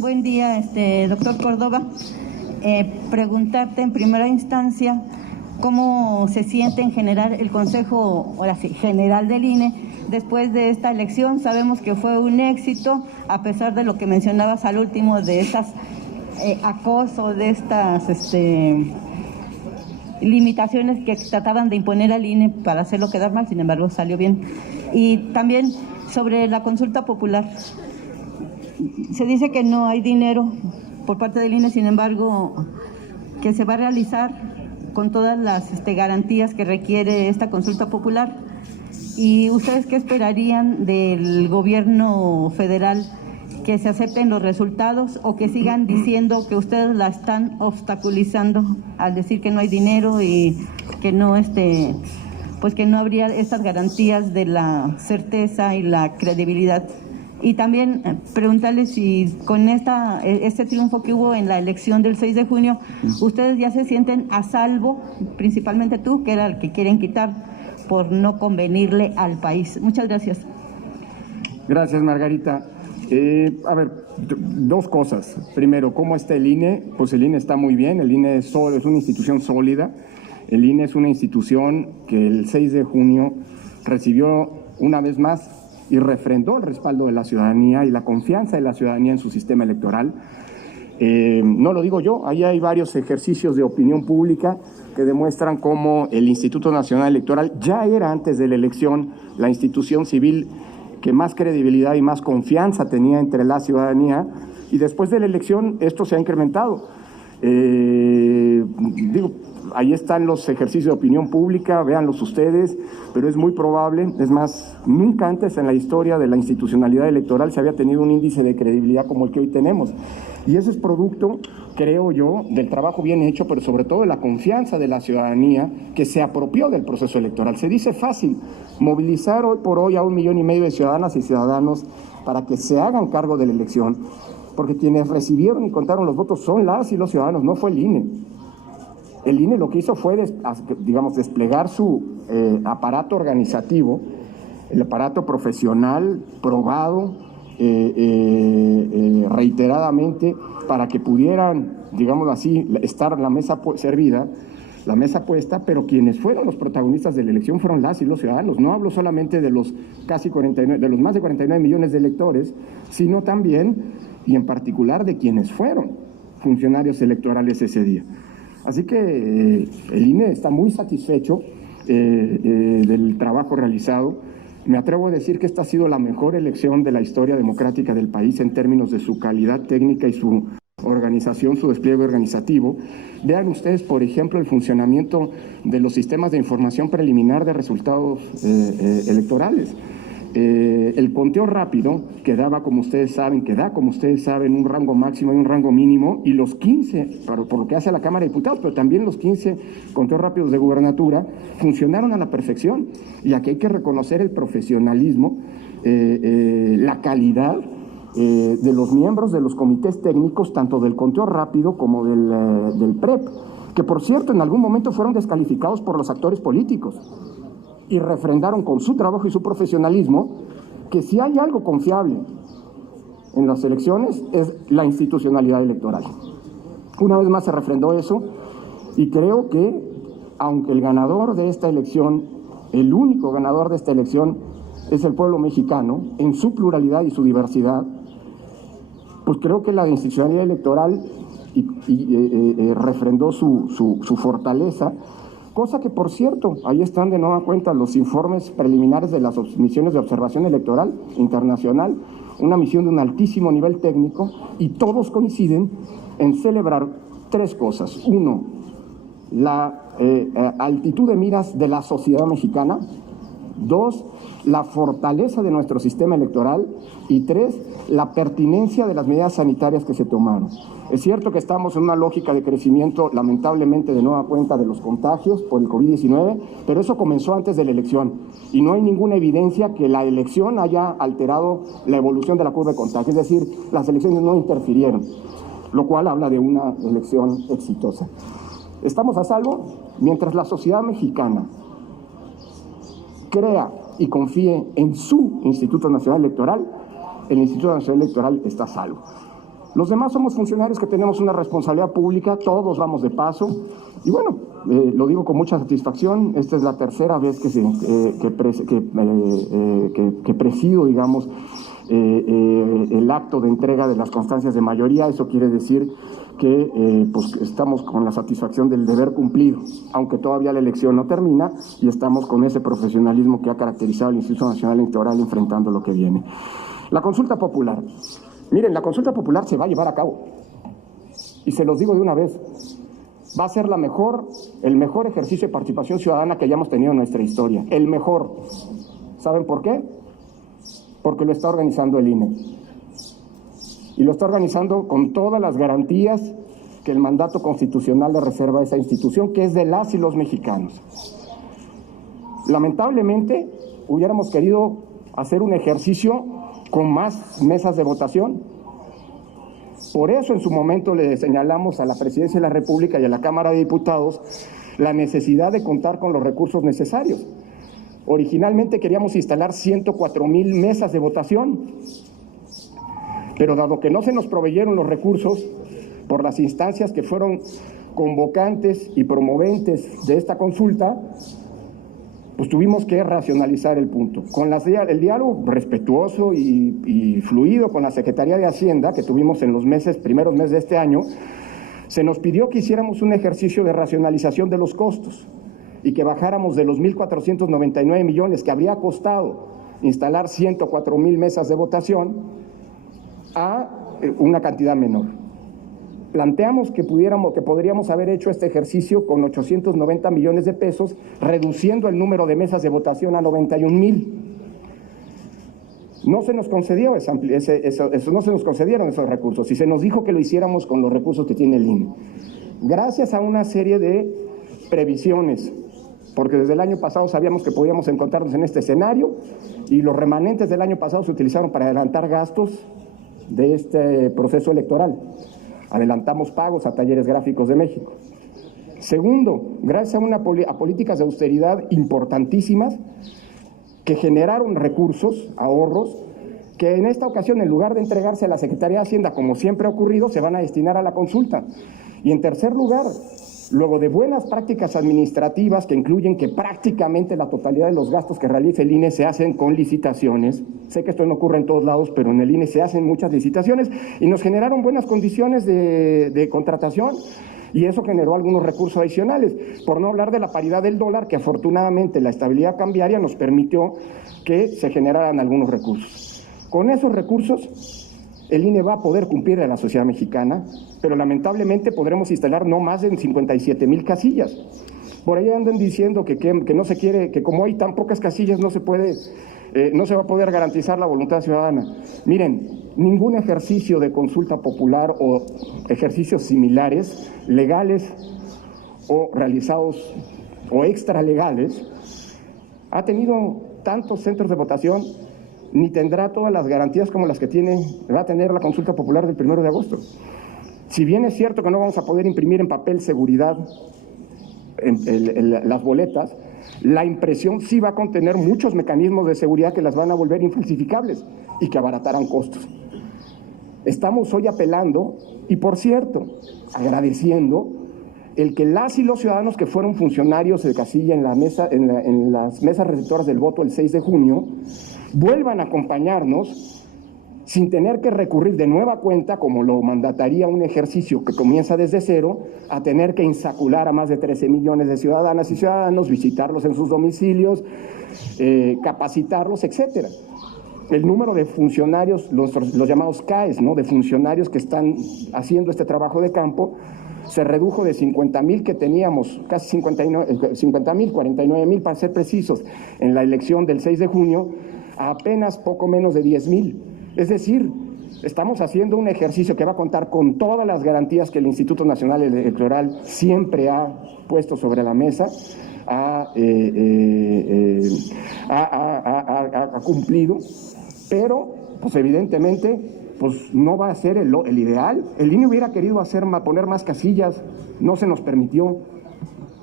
Buen día, doctor Córdoba. Preguntarte en primera instancia cómo se siente en general el Consejo, ahora sí, General del INE después de esta elección. Sabemos que fue un éxito, a pesar de lo que mencionabas al último, de estas acoso, de estas limitaciones que trataban de imponer al INE para hacerlo quedar mal, sin embargo salió bien. Y también sobre la consulta popular. Se dice que no hay dinero por parte del INE, sin embargo, que se va a realizar con todas las garantías que requiere esta consulta popular. ¿Y ustedes qué esperarían del gobierno federal? ¿Que se acepten los resultados o que sigan diciendo que ustedes la están obstaculizando al decir que no hay dinero y que no pues que no habría estas garantías de la certeza y la credibilidad? Y también preguntarles si con este triunfo que hubo en la elección del 6 de junio, ustedes ya se sienten a salvo, principalmente tú, que era el que quieren quitar por no convenirle al país. Muchas gracias. Gracias, Margarita. A ver, dos cosas. Primero, ¿cómo está el INE? Pues el INE está muy bien, el INE es una institución sólida. El INE es una institución que el 6 de junio recibió una vez más y refrendó el respaldo de la ciudadanía y la confianza de la ciudadanía en su sistema electoral. No lo digo yo, ahí hay varios ejercicios de opinión pública que demuestran cómo el Instituto Nacional Electoral ya era antes de la elección la institución civil que más credibilidad y más confianza tenía entre la ciudadanía, y después de la elección esto se ha incrementado. Ahí están los ejercicios de opinión pública, véanlos ustedes, pero es muy probable, es más, nunca antes en la historia de la institucionalidad electoral se había tenido un índice de credibilidad como el que hoy tenemos. Y ese es producto, creo yo, del trabajo bien hecho, pero sobre todo de la confianza de la ciudadanía que se apropió del proceso electoral. Se dice fácil movilizar hoy por hoy a 1,5 millones de ciudadanas y ciudadanos para que se hagan cargo de la elección, porque quienes recibieron y contaron los votos son las y los ciudadanos, no fue el INE. El INE lo que hizo fue, desplegar su aparato organizativo, el aparato profesional, probado reiteradamente, para que pudieran, digamos así, estar la mesa servida, la mesa puesta, pero quienes fueron los protagonistas de la elección fueron las y los ciudadanos. No hablo solamente de los de los más de 49 millones de electores, sino también y en particular de quienes fueron funcionarios electorales ese día. Así que el INE está muy satisfecho del trabajo realizado. Me atrevo a decir que esta ha sido la mejor elección de la historia democrática del país en términos de su calidad técnica y su organización, su despliegue organizativo. Vean ustedes, por ejemplo, el funcionamiento de los sistemas de información preliminar de resultados electorales. El conteo rápido que da, como ustedes saben, un rango máximo y un rango mínimo, y los 15, por lo que hace a la Cámara de Diputados, pero también los 15 conteos rápidos de gubernatura funcionaron a la perfección. Y aquí hay que reconocer el profesionalismo, la calidad de los miembros de los comités técnicos, tanto del conteo rápido como del PREP, que por cierto en algún momento fueron descalificados por los actores políticos, y refrendaron con su trabajo y su profesionalismo que si hay algo confiable en las elecciones es la institucionalidad electoral. Una vez más se refrendó eso, y creo que aunque el ganador de esta elección, el único ganador de esta elección es el pueblo mexicano en su pluralidad y su diversidad, pues creo que la institucionalidad electoral refrendó su fortaleza. Cosa que, por cierto, ahí están de nueva cuenta los informes preliminares de las misiones de observación electoral internacional, una misión de un altísimo nivel técnico, y todos coinciden en celebrar tres cosas. Uno, la altitud de miras de la sociedad mexicana. Dos, la fortaleza de nuestro sistema electoral. Y tres, la pertinencia de las medidas sanitarias que se tomaron. Es cierto que estamos en una lógica de crecimiento, lamentablemente de nueva cuenta, de los contagios por el COVID-19, pero eso comenzó antes de la elección y no hay ninguna evidencia que la elección haya alterado la evolución de la curva de contagio. Es decir, las elecciones no interfirieron, lo cual habla de una elección exitosa. Estamos a salvo mientras la sociedad mexicana crea y confíe en su Instituto Nacional Electoral. El Instituto Nacional Electoral está a salvo. Los demás somos funcionarios que tenemos una responsabilidad pública, todos vamos de paso, y bueno, lo digo con mucha satisfacción. Esta es la tercera vez que presido, digamos, el acto de entrega de las constancias de mayoría. Eso quiere decir que pues estamos con la satisfacción del deber cumplido, aunque todavía la elección no termina, y estamos con ese profesionalismo que ha caracterizado al Instituto Nacional Electoral enfrentando lo que viene. La consulta popular. Miren, la consulta popular se va a llevar a cabo, y se los digo de una vez, va a ser el mejor ejercicio de participación ciudadana que hayamos tenido en nuestra historia, el mejor. ¿Saben por qué? Porque lo está organizando el INE, y lo está organizando con todas las garantías que el mandato constitucional le reserva a esa institución, que es de las y los mexicanos. Lamentablemente, hubiéramos querido hacer un ejercicio con más mesas de votación. Por eso en su momento le señalamos a la Presidencia de la República y a la Cámara de Diputados la necesidad de contar con los recursos necesarios. Originalmente queríamos instalar 104,000 mesas de votación, pero dado que no se nos proveyeron los recursos por las instancias que fueron convocantes y promoventes de esta consulta, pues tuvimos que racionalizar el punto. Con el diálogo respetuoso y fluido con la Secretaría de Hacienda que tuvimos en los primeros meses de este año, se nos pidió que hiciéramos un ejercicio de racionalización de los costos y que bajáramos de los 1,499 millones que habría costado instalar 104,000 mesas de votación a una cantidad menor. Planteamos que podríamos haber hecho este ejercicio con 890 millones de pesos, reduciendo el número de mesas de votación a 91,000. No se nos concedió no se nos concedieron esos recursos, y se nos dijo que lo hiciéramos con los recursos que tiene el INE. Gracias a una serie de previsiones, porque desde el año pasado sabíamos que podíamos encontrarnos en este escenario, y los remanentes del año pasado se utilizaron para adelantar gastos de este proceso electoral. Adelantamos pagos a Talleres Gráficos de México. Segundo, gracias a políticas de austeridad importantísimas que generaron recursos, ahorros, que en esta ocasión, en lugar de entregarse a la Secretaría de Hacienda, como siempre ha ocurrido, se van a destinar a la consulta. Y en tercer lugar, luego de buenas prácticas administrativas que incluyen que prácticamente la totalidad de los gastos que realiza el INE se hacen con licitaciones. Sé que esto no ocurre en todos lados, pero en el INE se hacen muchas licitaciones y nos generaron buenas condiciones de contratación, y eso generó algunos recursos adicionales, por no hablar de la paridad del dólar, que afortunadamente la estabilidad cambiaria nos permitió que se generaran algunos recursos. Con esos recursos el INE va a poder cumplir a la sociedad mexicana, pero lamentablemente podremos instalar no más de 57,000 casillas. Por ahí andan diciendo que no se quiere, que como hay tan pocas casillas no se va a poder garantizar la voluntad ciudadana. Miren, ningún ejercicio de consulta popular o ejercicios similares, legales o realizados o extralegales, ha tenido tantos centros de votación, ni tendrá todas las garantías como las que va a tener la consulta popular del 1 de agosto. Si bien es cierto que no vamos a poder imprimir en papel seguridad las boletas, la impresión sí va a contener muchos mecanismos de seguridad que las van a volver infalsificables y que abaratarán costos. Estamos hoy apelando y, por cierto, agradeciendo el que las y los ciudadanos que fueron funcionarios de casilla en las mesas receptoras del voto el 6 de junio vuelvan a acompañarnos sin tener que recurrir de nueva cuenta, como lo mandataría un ejercicio que comienza desde cero, a tener que insacular a más de 13 millones de ciudadanas y ciudadanos, visitarlos en sus domicilios, capacitarlos, etcétera. El número de funcionarios, los llamados CAES, ¿no?, de funcionarios que están haciendo este trabajo de campo, se redujo de 50,000 que teníamos, casi 50,000, 49,000 para ser precisos, en la elección del 6 de junio, a apenas poco menos de 10,000. Es decir, estamos haciendo un ejercicio que va a contar con todas las garantías que el Instituto Nacional Electoral siempre ha puesto sobre la mesa, ha cumplido, pero pues evidentemente pues no va a ser el ideal. El INE hubiera querido poner más casillas, no se nos permitió.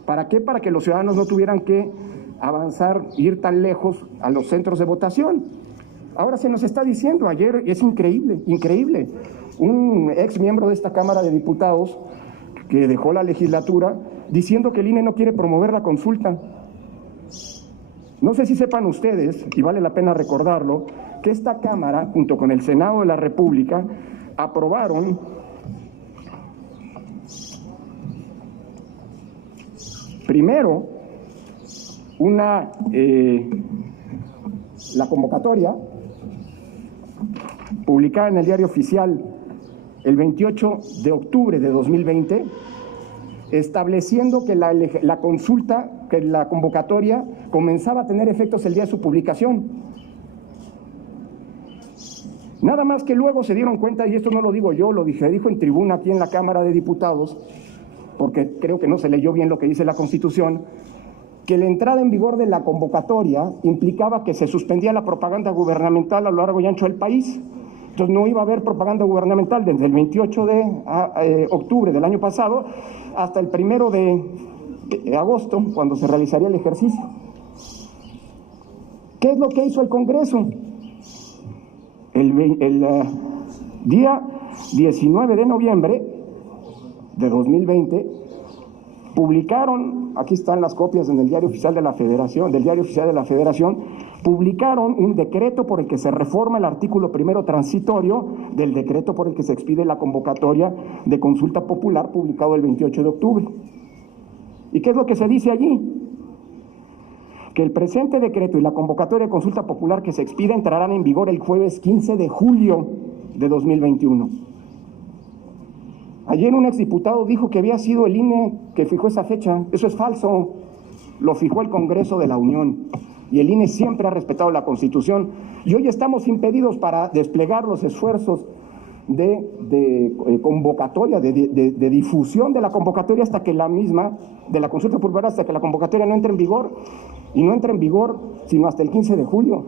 ¿Para qué? Para que los ciudadanos no tuvieran que avanzar, ir tan lejos a los centros de votación. Ahora se nos está diciendo, ayer es increíble, un ex miembro de esta Cámara de Diputados que dejó la legislatura diciendo que el INE no quiere promover la consulta. No sé si sepan ustedes, y vale la pena recordarlo, que esta Cámara, junto con el Senado de la República, aprobaron primero la convocatoria publicada en el Diario Oficial el 28 de octubre de 2020, estableciendo que la consulta, que la convocatoria comenzaba a tener efectos el día de su publicación. Nada más que luego se dieron cuenta, y esto no lo digo yo, dijo en tribuna aquí en la Cámara de Diputados, porque creo que no se leyó bien lo que dice la Constitución, que la entrada en vigor de la convocatoria implicaba que se suspendía la propaganda gubernamental a lo largo y ancho del país. Entonces no iba a haber propaganda gubernamental desde el 28 de octubre del año pasado hasta el 1 de agosto, cuando se realizaría el ejercicio. ¿Qué es lo que hizo el Congreso? El día 19 de noviembre de 2020 publicaron, aquí están las copias en el Diario Oficial de la Federación, publicaron un decreto por el que se reforma el artículo 1 transitorio del decreto por el que se expide la convocatoria de consulta popular publicado el 28 de octubre. ¿Y qué es lo que se dice allí? Que el presente decreto y la convocatoria de consulta popular que se expide entrarán en vigor el jueves 15 de julio de 2021. Ayer un exdiputado dijo que había sido el INE que fijó esa fecha. Eso es falso. Lo fijó el Congreso de la Unión. Y el INE siempre ha respetado la Constitución. Y hoy estamos impedidos para desplegar los esfuerzos de convocatoria, de difusión de la convocatoria hasta que la misma, de la consulta popular, hasta que la convocatoria no entre en vigor. Y no entra en vigor sino hasta el 15 de julio.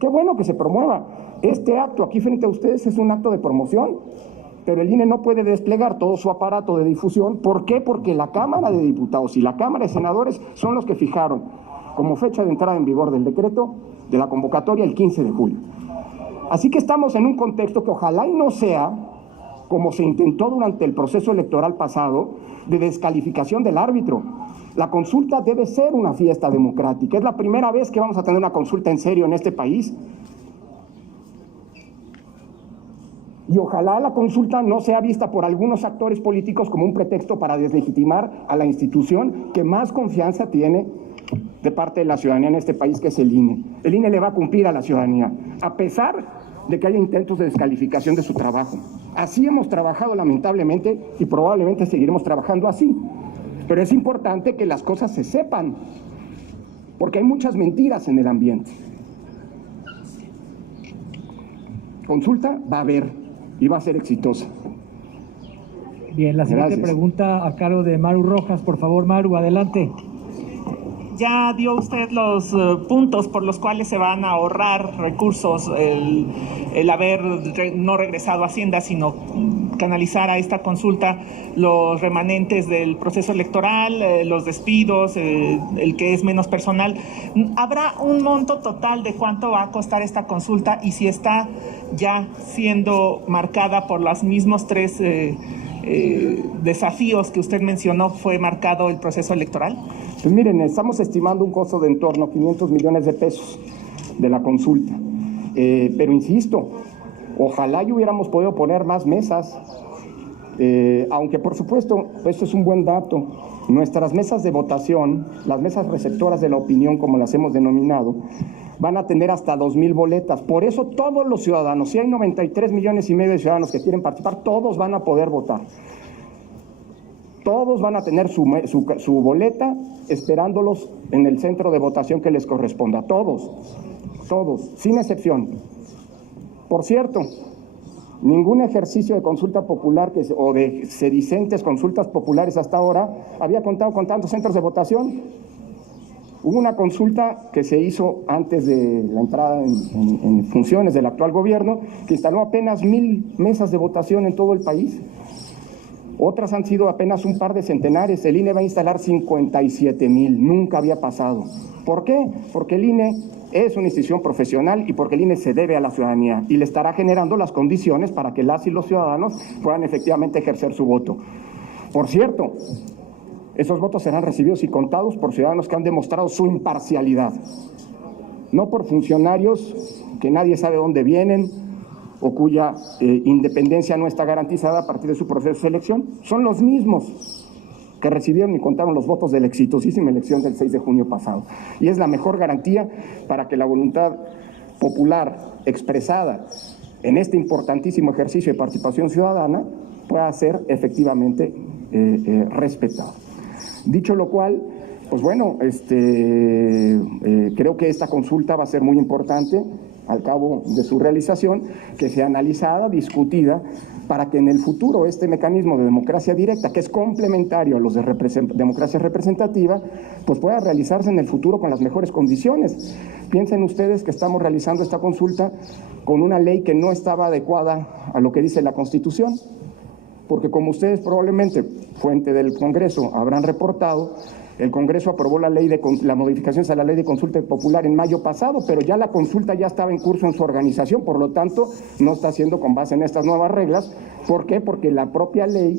Qué bueno que se promueva. Este acto aquí frente a ustedes es un acto de promoción, pero el INE no puede desplegar todo su aparato de difusión. ¿Por qué? Porque la Cámara de Diputados y la Cámara de Senadores son los que fijaron como fecha de entrada en vigor del decreto de la convocatoria el 15 de julio. Así que estamos en un contexto que ojalá y no sea, como se intentó durante el proceso electoral pasado, de descalificación del árbitro. La consulta debe ser una fiesta democrática. Es la primera vez que vamos a tener una consulta en serio en este país. Y ojalá la consulta no sea vista por algunos actores políticos como un pretexto para deslegitimar a la institución que más confianza tiene de parte de la ciudadanía en este país, que es el INE. El INE le va a cumplir a la ciudadanía, a pesar de que haya intentos de descalificación de su trabajo. Así hemos trabajado lamentablemente y probablemente seguiremos trabajando así. Pero es importante que las cosas se sepan, porque hay muchas mentiras en el ambiente. Consulta va a haber y va a ser exitosa. Bien, la siguiente Gracias. pregunta a cargo de Maru Rojas. Por favor, Maru, adelante. Ya dio usted los puntos por los cuales se van a ahorrar recursos, el haber no regresado a Hacienda, sino canalizar a esta consulta los remanentes del proceso electoral, los despidos, el que es menos personal. ¿Habrá un monto total de cuánto va a costar esta consulta y si está ya siendo marcada por los mismos tres desafíos que usted mencionó, fue marcado el proceso electoral? Pues miren, estamos estimando un costo de en torno a 500 millones de pesos de la consulta. Pero insisto, ojalá y hubiéramos podido poner más mesas, aunque por supuesto, esto es un buen dato. Nuestras mesas de votación, las mesas receptoras de la opinión, como las hemos denominado, van a tener hasta 2,000 boletas. Por eso todos los ciudadanos, si hay 93 millones y medio de ciudadanos que quieren participar, todos van a poder votar. Todos van a tener su boleta esperándolos en el centro de votación que les corresponda. Todos, sin excepción. Por cierto, ningún ejercicio de consulta popular o de sedicentes consultas populares hasta ahora había contado con tantos centros de votación. Hubo una consulta que se hizo antes de la entrada en funciones del actual gobierno, que instaló apenas 1,000 mesas de votación en todo el país. Otras han sido apenas un par de centenares. El INE va a instalar 57,000. Nunca había pasado. ¿Por qué? Porque el INE es una institución profesional y porque el INE se debe a la ciudadanía y le estará generando las condiciones para que las y los ciudadanos puedan efectivamente ejercer su voto. Por cierto, esos votos serán recibidos y contados por ciudadanos que han demostrado su imparcialidad, no por funcionarios que nadie sabe dónde vienen o cuya independencia no está garantizada a partir de su proceso de selección. Son los mismos que recibieron y contaron los votos de la exitosísima elección del 6 de junio pasado. Y es la mejor garantía para que la voluntad popular expresada en este importantísimo ejercicio de participación ciudadana pueda ser efectivamente respetada. Dicho lo cual, pues bueno, creo que esta consulta va a ser muy importante al cabo de su realización, que sea analizada, discutida, para que en el futuro este mecanismo de democracia directa, que es complementario a los de democracia representativa, pues pueda realizarse en el futuro con las mejores condiciones. Piensen ustedes que estamos realizando esta consulta con una ley que no estaba adecuada a lo que dice la Constitución, porque como ustedes probablemente, fuente del Congreso, habrán reportado, el Congreso aprobó las modificaciones a la ley de consulta popular en mayo pasado, pero ya la consulta ya estaba en curso en su organización, por lo tanto no está haciendo con base en estas nuevas reglas. ¿Por qué? Porque la propia ley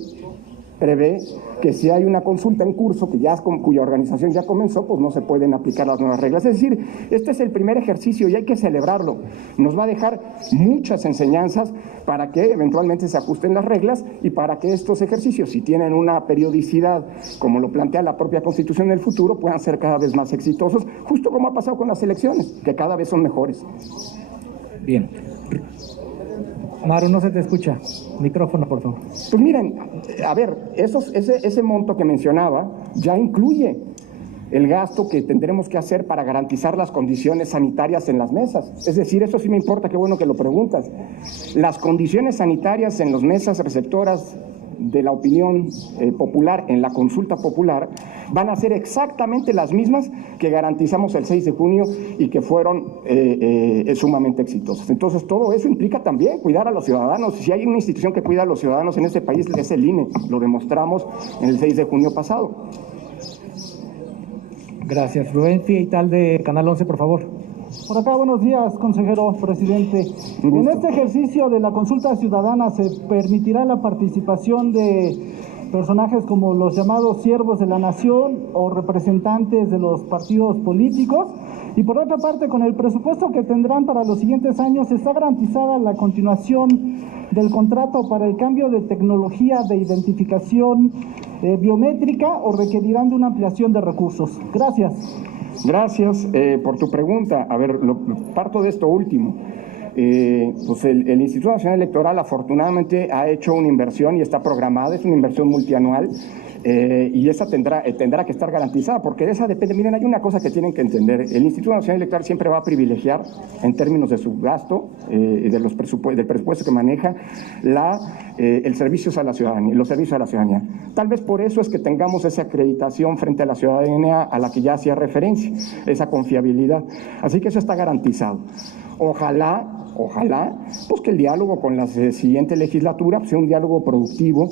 prevé que si hay una consulta en curso cuya organización ya comenzó, pues no se pueden aplicar las nuevas reglas. Es decir, este es el primer ejercicio y hay que celebrarlo. Nos va a dejar muchas enseñanzas para que eventualmente se ajusten las reglas y para que estos ejercicios, si tienen una periodicidad, como lo plantea la propia Constitución en el futuro, puedan ser cada vez más exitosos, justo como ha pasado con las elecciones, que cada vez son mejores. Bien. Maru, no se te escucha. Micrófono, por favor. Pues miren, a ver, ese monto que mencionaba ya incluye el gasto que tendremos que hacer para garantizar las condiciones sanitarias en las mesas. Es decir, eso sí me importa, qué bueno que lo preguntas. Las condiciones sanitarias en las mesas receptoras de la opinión popular en la consulta popular van a ser exactamente las mismas que garantizamos el 6 de junio y que fueron sumamente exitosas. Entonces, todo eso implica también cuidar a los ciudadanos. Si hay una institución que cuida a los ciudadanos en este país, es el INE. Lo demostramos en el 6 de junio pasado. Gracias. Rubén Fieital de Canal 11, por favor. Por acá, buenos días, consejero presidente. En este ejercicio de la consulta ciudadana se permitirá la participación de personajes como los llamados siervos de la nación o representantes de los partidos políticos. Y por otra parte, con el presupuesto que tendrán para los siguientes años, está garantizada la continuación del contrato para el cambio de tecnología de identificación biométrica o requerirán de una ampliación de recursos. Gracias. Gracias por tu pregunta. A ver, parto de esto último. Pues el Instituto Nacional Electoral afortunadamente ha hecho una inversión y está programada, es una inversión multianual y esa tendrá que estar garantizada, porque de esa depende. Miren, hay una cosa que tienen que entender: el Instituto Nacional Electoral siempre va a privilegiar, en términos de su gasto, del presupuesto que maneja, el servicio a la ciudadanía, los servicios a la ciudadanía. Tal vez por eso es que tengamos esa acreditación frente a la ciudadanía a la que ya hacía referencia, esa confiabilidad. Así que eso está garantizado. Ojalá, pues que el diálogo con la siguiente legislatura sea un diálogo productivo,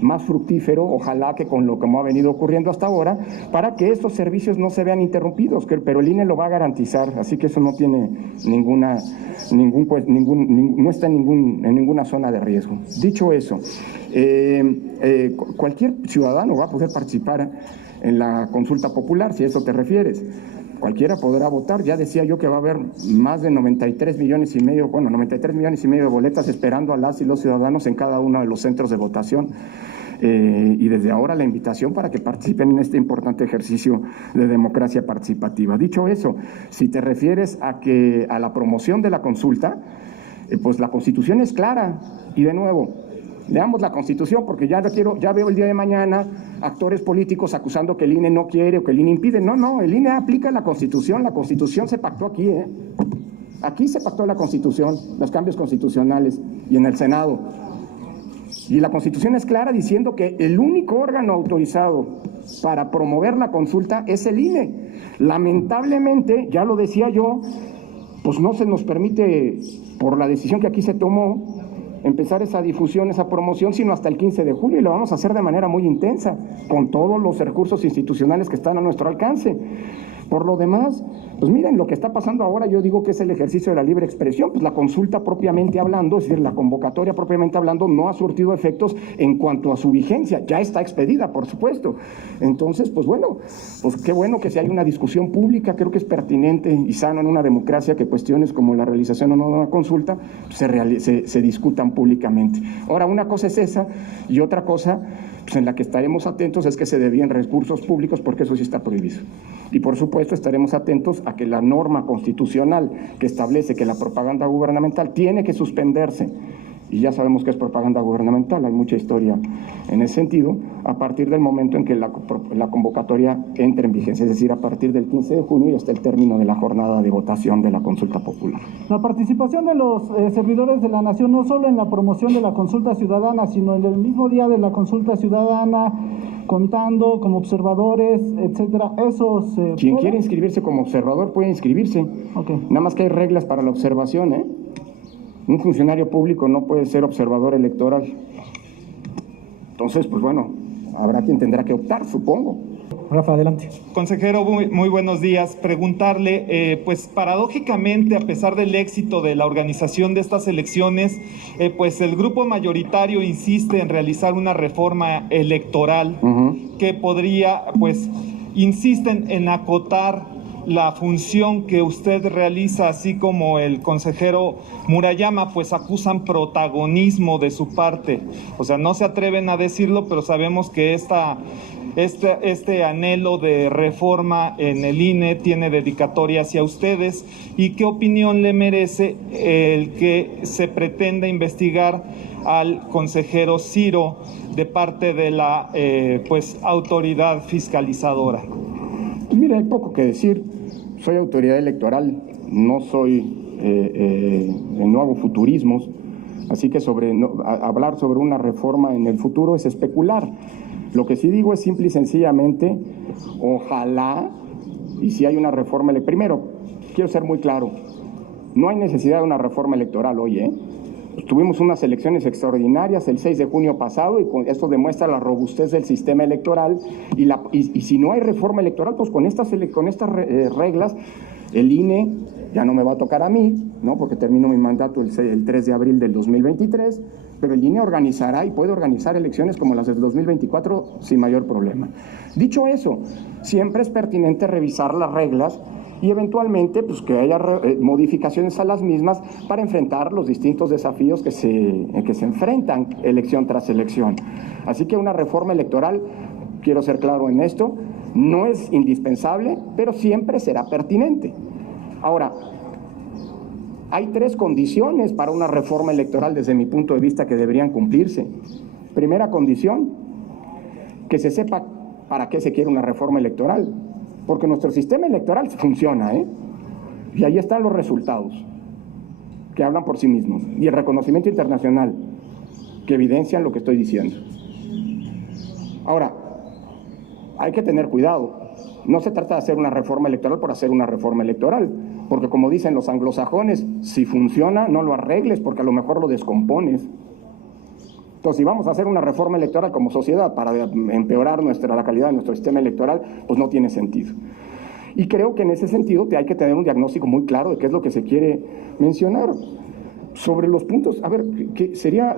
más fructífero, ojalá que con lo que ha venido ocurriendo hasta ahora, para que estos servicios no se vean interrumpidos, pero el INE lo va a garantizar, así que eso no tiene no está en ninguna zona de riesgo. Dicho eso, cualquier ciudadano va a poder participar en la consulta popular, si a eso te refieres. Cualquiera podrá votar. Ya decía yo que va a haber más de 93 millones y medio de boletas esperando a las y los ciudadanos en cada uno de los centros de votación. Y desde ahora la invitación para que participen en este importante ejercicio de democracia participativa. Dicho eso, si te refieres a la promoción de la consulta, pues la Constitución es clara. Y de nuevo, leamos la Constitución, porque ya veo el día de mañana actores políticos acusando que el INE no quiere o que el INE impide. No, el INE aplica la Constitución se pactó aquí, Aquí se pactó la Constitución, los cambios constitucionales y en el Senado. Y la Constitución es clara diciendo que el único órgano autorizado para promover la consulta es el INE. Lamentablemente, ya lo decía yo, pues no se nos permite, por la decisión que aquí se tomó, empezar esa difusión, esa promoción, sino hasta el 15 de julio, y lo vamos a hacer de manera muy intensa, con todos los recursos institucionales que están a nuestro alcance. Por lo demás, pues miren, lo que está pasando ahora yo digo que es el ejercicio de la libre expresión, pues la consulta propiamente hablando, es decir, la convocatoria propiamente hablando no ha surtido efectos en cuanto a su vigencia, ya está expedida, por supuesto. Entonces, pues bueno, pues qué bueno que si hay una discusión pública, creo que es pertinente y sano en una democracia que cuestiones como la realización o no de una consulta se discutan públicamente. Ahora, una cosa es esa y otra cosa pues en la que estaremos atentos es que se desvíen recursos públicos, porque eso sí está prohibido. Y por supuesto estaremos atentos a que la norma constitucional que establece que la propaganda gubernamental tiene que suspenderse, y ya sabemos que es propaganda gubernamental, hay mucha historia en ese sentido, a partir del momento en que la convocatoria entre en vigencia, es decir, a partir del 15 de junio y hasta el término de la jornada de votación de la consulta popular. La participación de los servidores de la Nación, no solo en la promoción de la consulta ciudadana, sino en el mismo día de la consulta ciudadana, contando como observadores, etcétera, esos... Quien quiere inscribirse como observador puede inscribirse. Okay. Nada más que hay reglas para la observación, ¿eh? Un funcionario público no puede ser observador electoral. Entonces, pues bueno, habrá quien tendrá que optar, supongo. Rafa, adelante. Consejero, muy buenos días. Preguntarle, pues paradójicamente, a pesar del éxito de la organización de estas elecciones, pues el grupo mayoritario insiste en realizar una reforma electoral que podría, pues, insisten en acotar la función que usted realiza, así como el consejero Murayama, pues acusan protagonismo de su parte. O sea, no se atreven a decirlo, pero sabemos que este anhelo de reforma en el INE tiene dedicatoria hacia ustedes. ¿Y qué opinión le merece el que se pretenda investigar al consejero Ciro de parte de la pues autoridad fiscalizadora? Pues mira, hay poco que decir. Soy autoridad electoral, no hago futurismos, así que hablar sobre una reforma en el futuro es especular. Lo que sí digo es simple y sencillamente, ojalá, y si hay una reforma primero, quiero ser muy claro, no hay necesidad de una reforma electoral hoy, Tuvimos unas elecciones extraordinarias el 6 de junio pasado y esto demuestra la robustez del sistema electoral y si no hay reforma electoral, pues con estas reglas el INE ya no me va a tocar a mí, ¿no? Porque termino mi mandato el 3 de abril del 2023, pero el INE organizará y puede organizar elecciones como las del 2024 sin mayor problema. Dicho eso, siempre es pertinente revisar las reglas y eventualmente pues que haya modificaciones a las mismas para enfrentar los distintos desafíos que se enfrentan elección tras elección. Así que una reforma electoral, quiero ser claro en esto, no es indispensable, pero siempre será pertinente. Ahora, hay 3 condiciones para una reforma electoral desde mi punto de vista que deberían cumplirse. Primera condición, que se sepa para qué se quiere una reforma electoral. Porque nuestro sistema electoral funciona, y ahí están los resultados, que hablan por sí mismos, y el reconocimiento internacional, que evidencian lo que estoy diciendo. Ahora, hay que tener cuidado, no se trata de hacer una reforma electoral por hacer una reforma electoral, porque como dicen los anglosajones, si funciona, no lo arregles, porque a lo mejor lo descompones. Entonces, si vamos a hacer una reforma electoral como sociedad para empeorar la calidad de nuestro sistema electoral, pues no tiene sentido. Y creo que en ese sentido hay que tener un diagnóstico muy claro de qué es lo que se quiere mencionar. Sobre los puntos, a ver, que sería,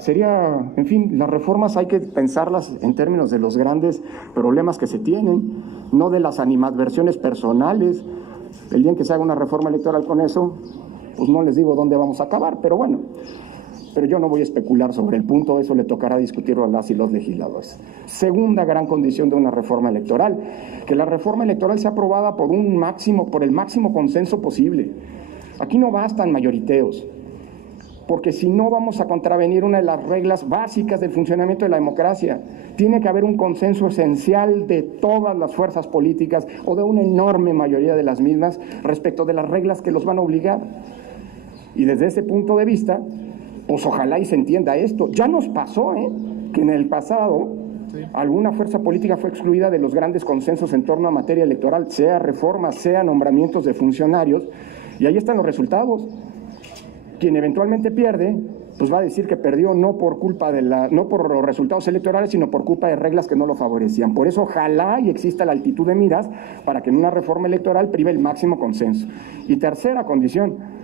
en fin, las reformas hay que pensarlas en términos de los grandes problemas que se tienen, no de las animadversiones personales. El día en que se haga una reforma electoral con eso, pues no les digo dónde vamos a acabar, pero bueno. Pero yo no voy a especular sobre el punto, eso le tocará discutirlo a las y los legisladores. Segunda gran condición de una reforma electoral, que la reforma electoral sea aprobada por el máximo consenso posible. Aquí no bastan mayoriteos, porque si no vamos a contravenir una de las reglas básicas del funcionamiento de la democracia. Tiene que haber un consenso esencial de todas las fuerzas políticas o de una enorme mayoría de las mismas respecto de las reglas que los van a obligar. Y desde ese punto de vista, pues ojalá y se entienda esto. Ya nos pasó, que en el pasado alguna fuerza política fue excluida de los grandes consensos en torno a materia electoral, sea reformas, sea nombramientos de funcionarios, y ahí están los resultados. Quien eventualmente pierde, pues va a decir que perdió no por culpa no por los resultados electorales, sino por culpa de reglas que no lo favorecían. Por eso ojalá y exista la altitud de miras para que en una reforma electoral prive el máximo consenso. Y tercera condición,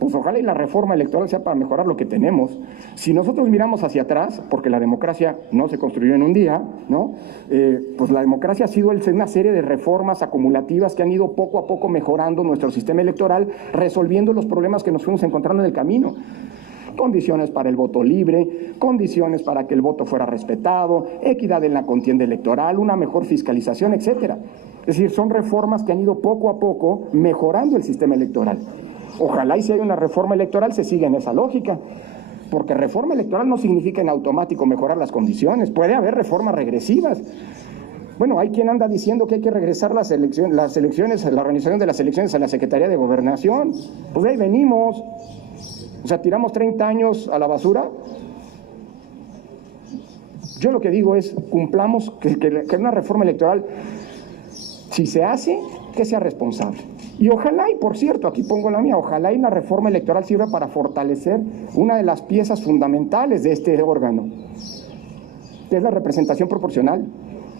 pues ojalá y la reforma electoral sea para mejorar lo que tenemos. Si nosotros miramos hacia atrás, porque la democracia no se construyó en un día, ¿no? Pues la democracia ha sido una serie de reformas acumulativas que han ido poco a poco mejorando nuestro sistema electoral, resolviendo los problemas que nos fuimos encontrando en el camino. Condiciones para el voto libre, condiciones para que el voto fuera respetado, equidad en la contienda electoral, una mejor fiscalización, etcétera. Es decir, son reformas que han ido poco a poco mejorando el sistema electoral. Ojalá y si hay una reforma electoral se siga en esa lógica, porque reforma electoral no significa en automático mejorar las condiciones, puede haber reformas regresivas. Bueno, hay quien anda diciendo que hay que regresar las elecciones, la organización de las elecciones a la Secretaría de Gobernación. Pues de ahí venimos. O sea, tiramos 30 años a la basura. Yo lo que digo es, cumplamos que una reforma electoral, si se hace, que sea responsable. Y ojalá, y por cierto, aquí pongo la mía, ojalá y la reforma electoral sirva para fortalecer una de las piezas fundamentales de este órgano, que es la representación proporcional.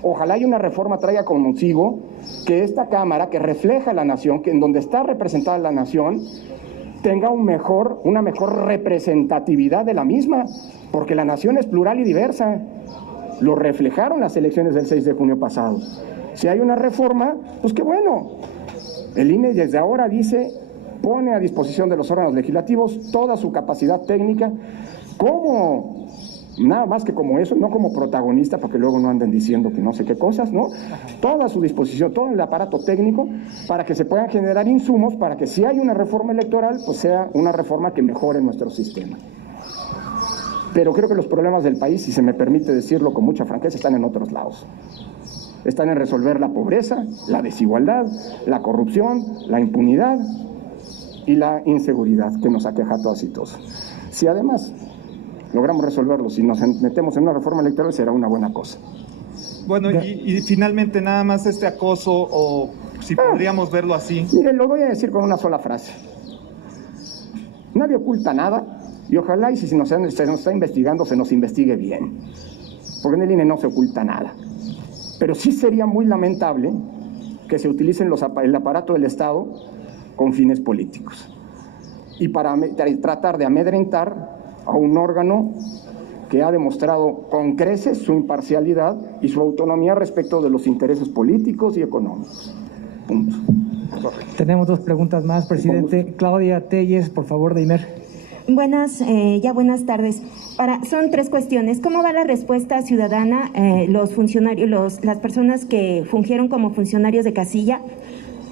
Ojalá y una reforma traiga consigo que esta Cámara, que refleja la nación, que en donde está representada la nación, tenga una mejor representatividad de la misma, porque la nación es plural y diversa. Lo reflejaron las elecciones del 6 de junio pasado. Si hay una reforma, pues qué bueno. El INE desde ahora pone a disposición de los órganos legislativos toda su capacidad técnica, nada más que como eso, no como protagonista, porque luego no anden diciendo que no sé qué cosas, ¿no? Toda su disposición, todo el aparato técnico para que se puedan generar insumos para que si hay una reforma electoral, pues sea una reforma que mejore nuestro sistema. Pero creo que los problemas del país, si se me permite decirlo con mucha franqueza, están en otros lados. Están en resolver la pobreza, la desigualdad, la corrupción, la impunidad y la inseguridad que nos aqueja a todas y todos. Si además logramos resolverlo, si nos metemos en una reforma electoral, será una buena cosa. Bueno, y finalmente nada más este acoso, o si podríamos verlo así. Mire, lo voy a decir con una sola frase. Nadie oculta nada, y ojalá y si se nos está investigando, se nos investigue bien. Porque en el INE no se oculta nada. Pero sí sería muy lamentable que se utilicen el aparato del Estado con fines políticos. Y para tratar de amedrentar a un órgano que ha demostrado con creces su imparcialidad y su autonomía respecto de los intereses políticos y económicos. Punto. Tenemos dos preguntas más, presidente. Claudia Telles, por favor, de IMER. Buenas tardes. Son tres cuestiones. ¿Cómo va la respuesta ciudadana, los funcionarios, las personas que fungieron como funcionarios de casilla?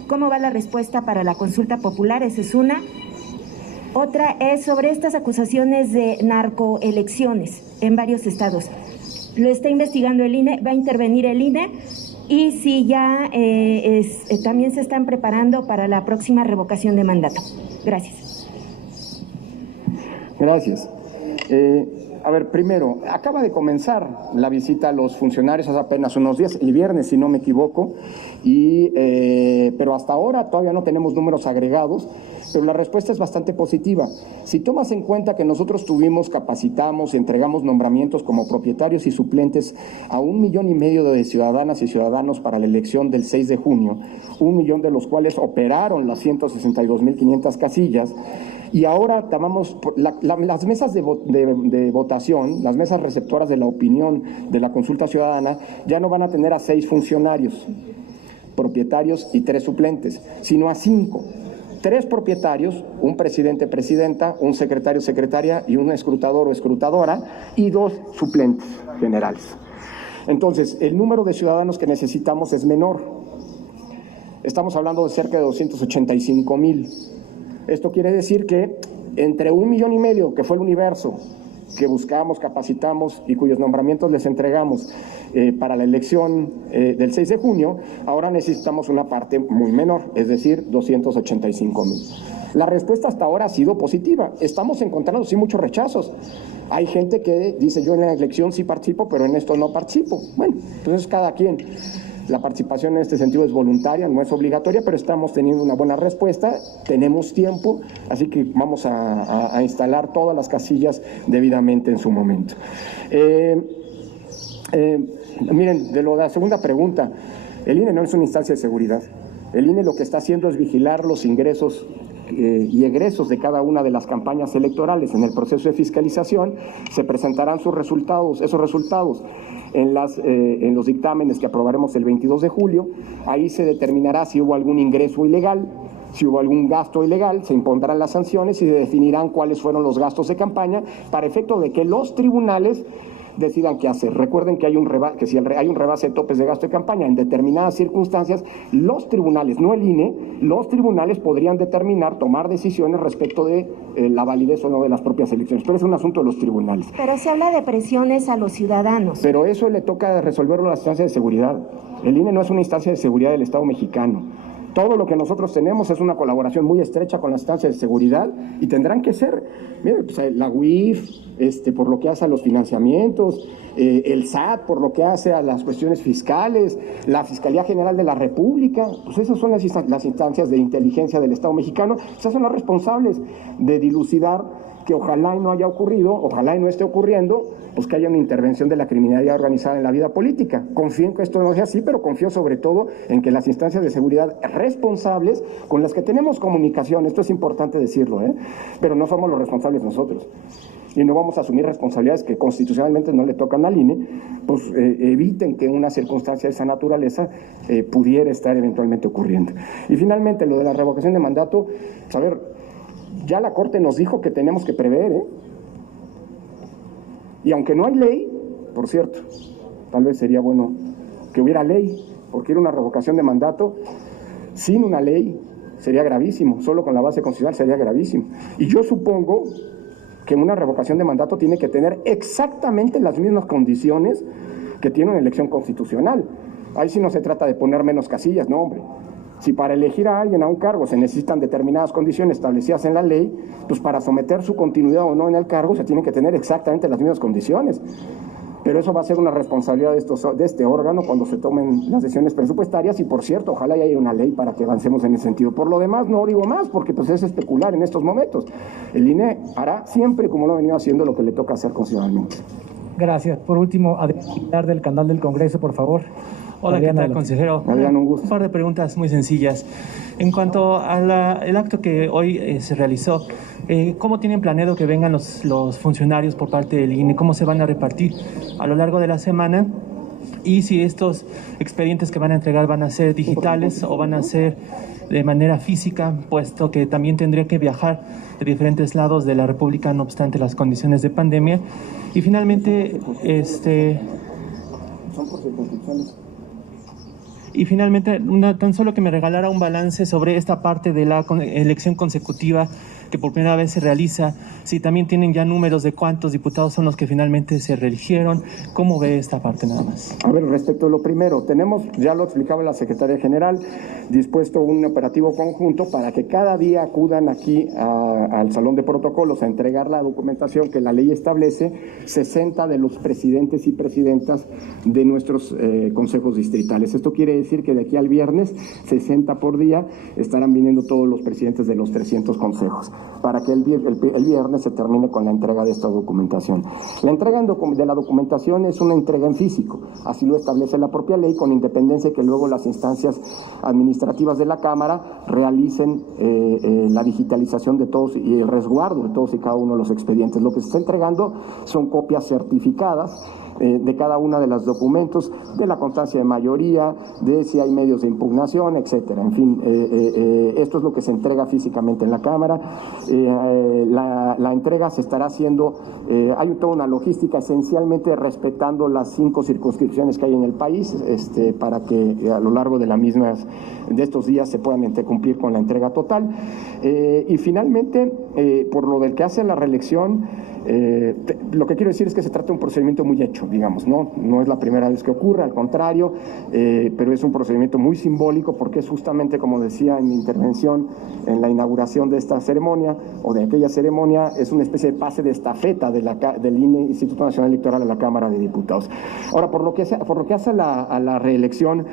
¿Cómo va la respuesta para la consulta popular? Esa es una. Otra es sobre estas acusaciones de narcoelecciones en varios estados. Lo está investigando el INE, va a intervenir el INE, y si ya también se están preparando para la próxima revocación de mandato. Gracias. Gracias. A ver, primero, acaba de comenzar la visita a los funcionarios hace apenas unos días, el viernes si no me equivoco, pero hasta ahora todavía no tenemos números agregados, pero la respuesta es bastante positiva. Si tomas en cuenta que nosotros capacitamos y entregamos nombramientos como propietarios y suplentes a 1,5 millones de ciudadanas y ciudadanos para la elección del 6 de junio, 1 millón de los cuales operaron las 162.500 casillas, y ahora tomamos las mesas de votación, las mesas receptoras de la opinión de la consulta ciudadana, ya no van a tener a 6 funcionarios, propietarios y 3 suplentes, sino a 5. 3 propietarios, un presidente, presidenta, un secretario, secretaria y un escrutador o escrutadora, y 2 suplentes generales. Entonces, el número de ciudadanos que necesitamos es menor. Estamos hablando de cerca de 285,000. Esto quiere decir que entre 1,5 millones, que fue el universo que buscamos, capacitamos y cuyos nombramientos les entregamos para la elección del 6 de junio, ahora necesitamos una parte muy menor, es decir, 285,000. La respuesta hasta ahora ha sido positiva. Estamos encontrando sí muchos rechazos. Hay gente que dice, yo en la elección sí participo, pero en esto no participo. Bueno, entonces cada quien. La participación en este sentido es voluntaria, no es obligatoria, pero estamos teniendo una buena respuesta, tenemos tiempo, así que vamos a instalar todas las casillas debidamente en su momento. Miren, de la segunda pregunta, el INE no es una instancia de seguridad. El INE lo que está haciendo es vigilar los ingresos y egresos de cada una de las campañas electorales. En el proceso de fiscalización se presentarán esos resultados en los dictámenes que aprobaremos el 22 de julio. Ahí se determinará si hubo algún ingreso ilegal, si hubo algún gasto ilegal, se impondrán las sanciones y se definirán cuáles fueron los gastos de campaña para efecto de que los tribunales decidan qué hacer. Recuerden que que si hay un rebase de topes de gasto de campaña en determinadas circunstancias, los tribunales, no el INE, los tribunales podrían tomar decisiones respecto de la validez o no de las propias elecciones, pero es un asunto de los tribunales. Pero se habla de presiones a los ciudadanos. Pero eso le toca resolverlo a las instancias de seguridad. El INE no es una instancia de seguridad del Estado mexicano. Todo lo que nosotros tenemos es una colaboración muy estrecha con las instancias de seguridad y tendrán que ser, miren, pues, la UIF, por lo que hace a los financiamientos, el SAT por lo que hace a las cuestiones fiscales, la Fiscalía General de la República, pues esas son las instancias de inteligencia del Estado mexicano, esas son las responsables de dilucidar que ojalá y no haya ocurrido, ojalá y no esté ocurriendo, pues que haya una intervención de la criminalidad organizada en la vida política. Confío en que esto no sea así, pero confío sobre todo en que las instancias de seguridad responsables, con las que tenemos comunicación, esto es importante decirlo, pero no somos los responsables nosotros, y no vamos a asumir responsabilidades que constitucionalmente no le tocan al INE, pues eviten que una circunstancia de esa naturaleza pudiera estar eventualmente ocurriendo. Y finalmente, lo de la revocación de mandato, pues, a ver, ya la Corte nos dijo que tenemos que prever, y aunque no hay ley, por cierto, tal vez sería bueno que hubiera ley, porque era una revocación de mandato sin una ley sería gravísimo, solo con la base constitucional sería gravísimo. Y yo supongo que una revocación de mandato tiene que tener exactamente las mismas condiciones que tiene una elección constitucional. Ahí sí no se trata de poner menos casillas, no, hombre. Si para elegir a alguien a un cargo se necesitan determinadas condiciones establecidas en la ley, pues para someter su continuidad o no en el cargo se tienen que tener exactamente las mismas condiciones. Pero eso va a ser una responsabilidad de este órgano cuando se tomen las decisiones presupuestarias y, por cierto, ojalá haya una ley para que avancemos en ese sentido. Por lo demás, no digo más porque pues es especular en estos momentos. El INE hará siempre, como lo ha venido haciendo, lo que le toca hacer constitucionalmente. Gracias. Por último, Adriana del canal del Congreso, por favor. Hola, ¿qué tal, consejero? Adrián, un gusto. Un par de preguntas muy sencillas. En cuanto al acto que hoy se realizó, ¿cómo tienen planeado que vengan los funcionarios por parte del INE? ¿Cómo se van a repartir a lo largo de la semana? Y si estos expedientes que van a entregar van a ser digitales o van a ser de manera física, puesto que también tendría que viajar de diferentes lados de la República, no obstante las condiciones de pandemia. Y finalmente, tan solo que me regalara un balance sobre esta parte de la elección consecutiva que por primera vez se realiza, si también tienen ya números de cuántos diputados son los que finalmente se reeligieron. ¿Cómo ve esta parte nada más? A ver, respecto a lo primero, tenemos, ya lo explicaba la Secretaría General, dispuesto un operativo conjunto para que cada día acudan aquí al Salón de Protocolos a entregar la documentación que la ley establece, 60 de los presidentes y presidentas de nuestros consejos distritales. Esto quiere decir que de aquí al viernes, 60 por día, estarán viniendo todos los presidentes de los 300 consejos, para que el viernes se termine con la entrega de esta documentación. La entrega de la documentación es una entrega en físico, así lo establece la propia ley, con independencia de que luego las instancias administrativas de la Cámara realicen la digitalización de todos y el resguardo de todos y cada uno de los expedientes. Lo que se está entregando son copias certificadas de cada uno de los documentos, de la constancia de mayoría, de si hay medios de impugnación, etcétera. En fin, esto es lo que se entrega físicamente en la Cámara. La entrega se estará haciendo, hay toda una logística, esencialmente respetando las 5 circunscripciones que hay en el país, para que a lo largo de estos días se puedan cumplir con la entrega total. Y finalmente, por lo del que hace la reelección, Lo que quiero decir es que se trata de un procedimiento muy hecho, digamos, no es la primera vez que ocurre, al contrario, pero es un procedimiento muy simbólico porque es justamente, como decía en mi intervención en la inauguración de esta ceremonia o de aquella ceremonia, es una especie de pase de estafeta del INE, Instituto Nacional Electoral, a la Cámara de Diputados. Ahora, por lo que hace a la reelección,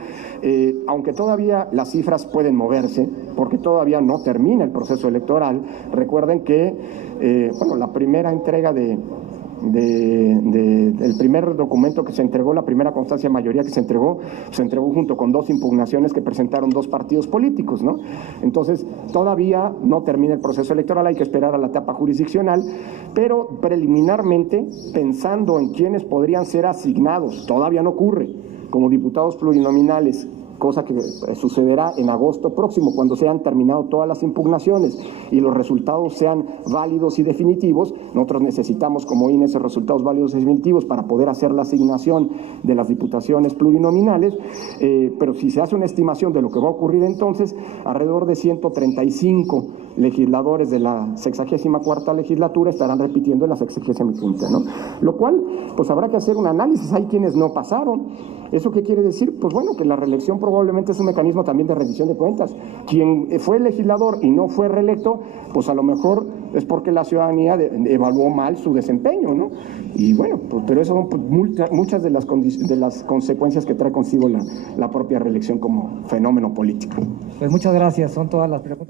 aunque todavía las cifras pueden moverse, porque todavía no termina el proceso electoral, recuerden que la primera entrega del primer documento que se entregó, la primera constancia de mayoría que se entregó junto con 2 impugnaciones que presentaron 2 partidos políticos, ¿no? Entonces, todavía no termina el proceso electoral, hay que esperar a la etapa jurisdiccional, pero preliminarmente, pensando en quiénes podrían ser asignados, todavía no ocurre, como diputados plurinominales, cosa que sucederá en agosto próximo, cuando se hayan terminado todas las impugnaciones y los resultados sean válidos y definitivos. Nosotros necesitamos como INE esos resultados válidos y definitivos para poder hacer la asignación de las diputaciones plurinominales, pero si se hace una estimación de lo que va a ocurrir entonces, alrededor de 135 legisladores de la 64ª legislatura estarán repitiendo en la 65ª, ¿no? Lo cual, pues habrá que hacer un análisis. Hay quienes no pasaron. ¿Eso qué quiere decir? Pues bueno, que la reelección probablemente es un mecanismo también de rendición de cuentas. Quien fue legislador y no fue reelecto, pues a lo mejor es porque la ciudadanía evaluó mal su desempeño, ¿no? Y bueno, pues, pero eso son pues, muchas de las consecuencias que trae consigo la propia reelección como fenómeno político. Pues muchas gracias, son todas las preguntas.